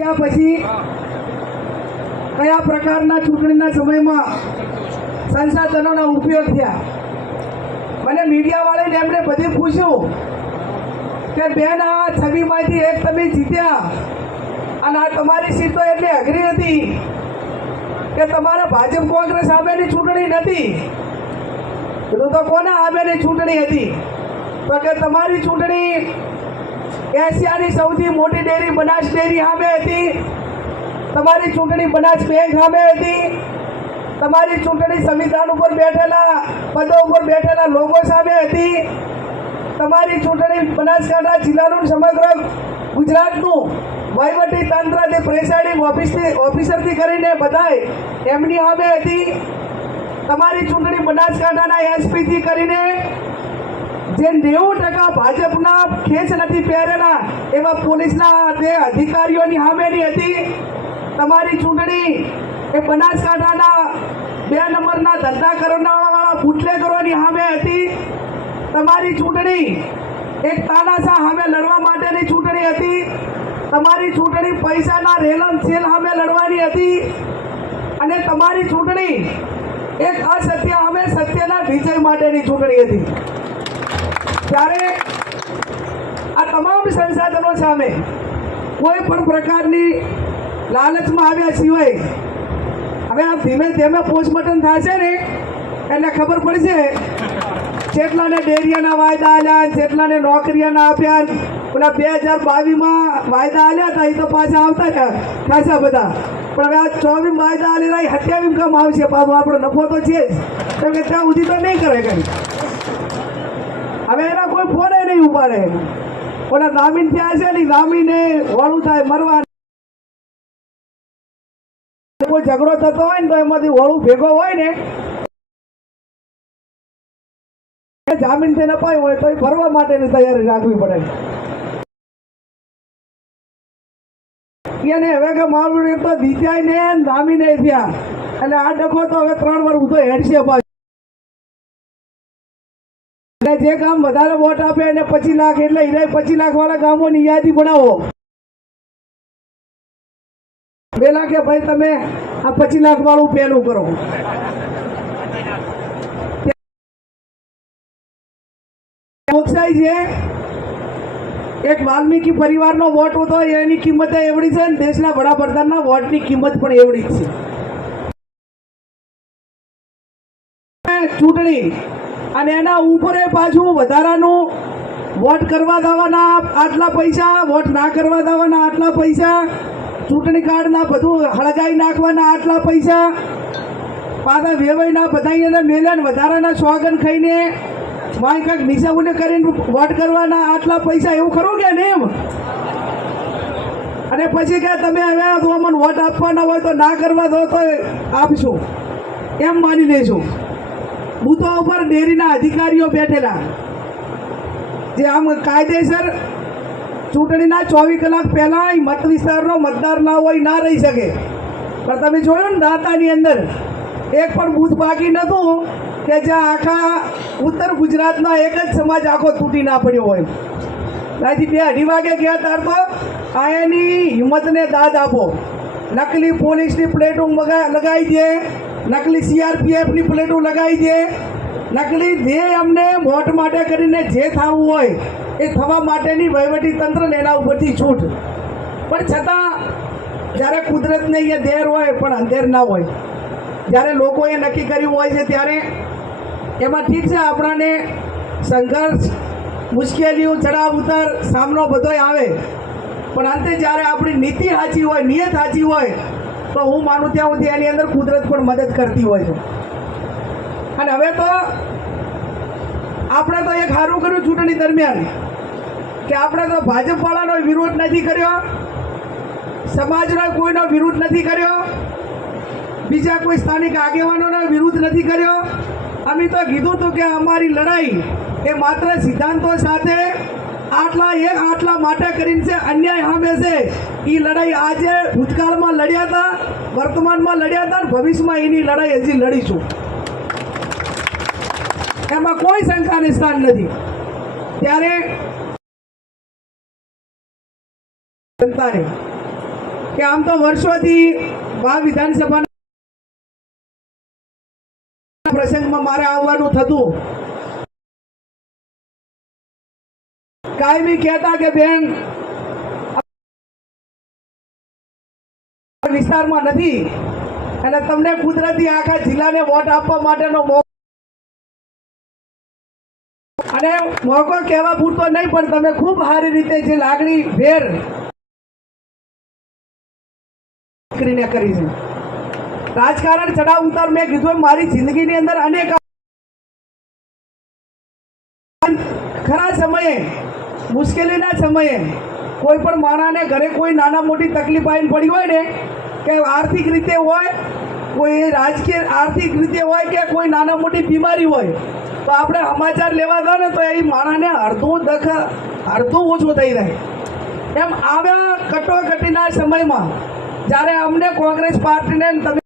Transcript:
પછી કયા પ્રકારના ચૂંટણીના સમયમાં સંસાધનોનો ઉપયોગ થયા? મને મીડિયાવાળાને એમણે બધે પૂછ્યું કે બેન, આ છબીમાંથી એક તમે જીત્યા અને આ તમારી સીટ તો એટલી અઘરી હતી કે તમારા ભાજપ કોંગ્રેસ સામેની ચૂંટણી નથી. કીધું તો કોના સામેની ચૂંટણી હતી? તો કે તમારી ચૂંટણી એશિયાની સૌથી મોટી ડેરી બનાસ ડેરી સામે હતી, તમારી ચૂંટણી બનાસ બેંક સામે હતી, તમારી ચૂંટણી સંવિધાન ઉપર બેઠેલા પદો ઉપર બેઠેલા લોકો સામે હતી, તમારી ચૂંટણી બનાસકાંઠા જિલ્લાનું સમગ્ર ગુજરાતનું વહીવટી તંત્ર જે પ્રેસાઇડિંગ ઓફિસરથી કરીને બધાય એમની સામે હતી, તમારી ચૂંટણી બનાસકાંઠાના એસપીથી કરીને જે 90% ભાજપના ખેસ નથી પહેરેલા એવા પોલીસના જે અધિકારીઓની સામેની હતી, તમારી ચૂંટણી એ બનાસકાંઠાના 2 નંબરના ધંધા કરવાવાળા બુટલેગરોની સામે હતી, તમારી ચૂંટણી એક તાનાશાહ સામે લડવા માટેની ચૂંટણી હતી, તમારી ચૂંટણી પૈસાના રેલમ સેલ સામે લડવાની હતી અને તમારી ચૂંટણી એક અસત્ય સામે સત્યના વિજય માટેની ચૂંટણી હતી. ત્યારે આ તમામ સંસાધનો સામે કોઈ પણ પ્રકારની લાલચમાં આવ્યા સિવાય હવે આ ધીમે ધીમે પોસ્ટમોર્ટમ થશે ને એટલે ખબર પડશે જેટલાને ડેરિયાના વાયદા આલ્યા, જેટલાને નોકરીઓના આપ્યા, પેલા 2022માં વાયદા આલ્યા હતા એ તો પાછા આવતા રહ્યા ખાસા બધા, પણ હવે આ 24 વાયદા આલેલા 27 કામ આવશે પાછું. આપણો નફો તો છે જ, કેમ કે ત્યાં સુધી તો નહીં કરે કરી. હવે એના કોઈ ફોન નહીં ઉપાડે. ઓલા નામીન ત્યાં છે ને, નામીને હોળું થાય મરવા, કોઈ ઝઘડો થતો હોય ને તો એમાંથી હોળું ભેગો હોય ને જામીન થઈને અપાય હોય તો એ ભરવા માટેની તૈયારી રાખવી પડે. એને હવે કે મારું એક તો દીત્યાય ને નામીને થયા એટલે આ ડખો તો હવે 3 વાર ઉધો હેડશે પાછું. જે કામ વધારે વોટ આપે એને 25 લાખ એટલે 25 લાખ વાળા ગામોની યાદી બનાવો. પેલા કે ભાઈ તમે આ 25 લાખ વાળું પેલું કરો. લોકશાહી છે, એક વાલ્મીકી પરિવારનો વોટ હતો એની કિંમત એવડી છે, દેશના વડાપ્રધાનના વોટની કિંમત પણ એવડી જ છે. ચૂંટણી અને એના ઉપર પાછું વધારાનું વોટ કરવા દેવાના આટલા પૈસા, વોટ ના કરવા દેવાના આટલા પૈસા, ચૂંટણી કાર્ડના બધું હળગાઈ નાખવાના આટલા પૈસા, પાછા વેવાઈના બધાને મેલ્યા વધારાના સ્વાગન ખાઈને વાય કાંઈક નિશાઉને કરીને વોટ કરવાના આટલા પૈસા. એવું ખરું કે ને એમ? અને પછી કે તમે હવે મને વોટ આપવાના હોય તો ના કરવા દો તો આપશું એમ માની લઈશું. બૂથો ઉપર ડેરીના અધિકારીઓ બેઠેલા જે આમ કાયદેસર ચૂંટણીના 24 કલાક પહેલા મત વિસ્તારનો મતદાર ના હોય ના રહી શકે. પણ તમે જોયું ને દાતાની અંદર એક પણ બૂથ બાકી નહોતું કે જ્યાં આખા ઉત્તર ગુજરાતના એક જ સમાજ આખો તૂટી ના પડ્યો હોય. ત્યાંથી 2-2:30 વાગે ગયા ત્યાર તો આયાની હિંમતને દાદ આપો. નકલી પોલીસની પ્લેટો લગાવી દે, નકલી CRPFની પ્લેટો લગાવી દે, નકલી જે અમને વોટ માટે કરીને જે થવું હોય એ થવા માટેની વહીવટી તંત્રને એના ઉપરથી છૂટ. પણ છતાં જ્યારે કુદરતને અહીંયા દેર હોય પણ અંધેર ના હોય, જ્યારે લોકોએ નક્કી કર્યું હોય છે ત્યારે એમાં ઠીક છે આપણાને સંઘર્ષ, મુશ્કેલીઓ, ચડાવ ઉતાર, સામનો બધોય આવે, પણ અંતે જ્યારે આપણી નીતિ સાચી હોય, નિયત સાચી હોય તો હું માનું ત્યાં સુધી એની અંદર કુદરત પણ મદદ કરતી હોય છે. અને હવે તો આપણે તો એક સારું કર્યું ચૂંટણી દરમિયાન કે આપણે તો ભાજપવાળાનો વિરોધ નથી કર્યો, સમાજનો કોઈનો વિરોધ નથી કર્યો, બીજા કોઈ સ્થાનિક આગેવાનોનો વિરોધ નથી કર્યો. અમે તો કીધું હતું કે અમારી લડાઈ એ માત્ર સિદ્ધાંતો સાથે આટલા માટે કરીને છે, અન્યાય સામે છે. એ લડાઈ આજે ભૂતકાળમાં લડ્યા હતા, વર્તમાનમાં લડ્યા હતા, ભવિષ્યમાં એની લડાઈ હજી લડીશું. એમાં કોઈ શંકાને સ્થાન નથી. ત્યારે જનતાને કે આમ તો વર્ષોથી વાવ વિધાનસભાના પ્રસંગમાં મારે આવવાનું થતું. કાયમી કહેતા કે બેન વિસ્તારમાં નથી અને તમને કુદરતી આખા જિલ્લાને વોટ આપવા માટેનો મોકો અને મોકો કહેવા પૂરતો નહીં પણ તમે ખૂબ સારી રીતે જે લાગણી ભેર કરીને કરી છે. રાજકારણ ચડાવ ઉતાર મેં કીધું મારી જિંદગીની અંદર અનેક ખરા સમયે મુશ્કેલીના સમયે કોઈ પણ માણસને ઘરે કોઈ નાના મોટી તકલીફ આવીને પડી હોય ને કે આર્થિક રીતે હોય કોઈ રાજકીય આર્થિક રીતે હોય કે કોઈ નાના મોટી બીમારી હોય તો આપણે સમાચાર લેવા ગયો ને તો એ માણસને અડધું ઓછું થઈ જાય. એમ આવ્યા કટોકટીના સમયમાં જ્યારે અમને કોંગ્રેસ પાર્ટીને તમે